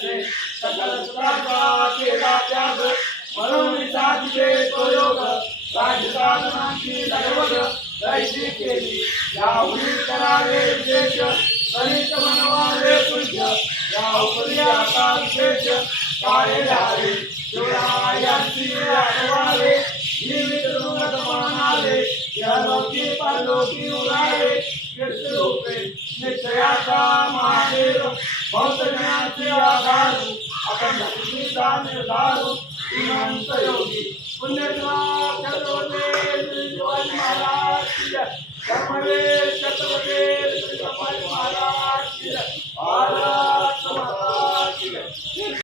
असे सकल सुखाचा केला त्याग म्हणून साधले तो योग राजसाधनांची दैवत दैशी केली याहुनी करावे विशेष करीत मनवावे पूज्य याहुनी आता विशेष काळे द्यावे शिवरायांची आठवावे जीवित रुंगत मानावे या लोकी परलोकी उरावे कीर्तिरूपे निश्चयाचा महादेव भौतज्ञाचे आधार आपण भक्तीचा निर्धारू इमांत योगी पुण्यत्मा छत्रपती श्री शिवाजी महाराज की जय धर्मवीर छत्रपती श्री संभाजी महाराज की जय भारत माता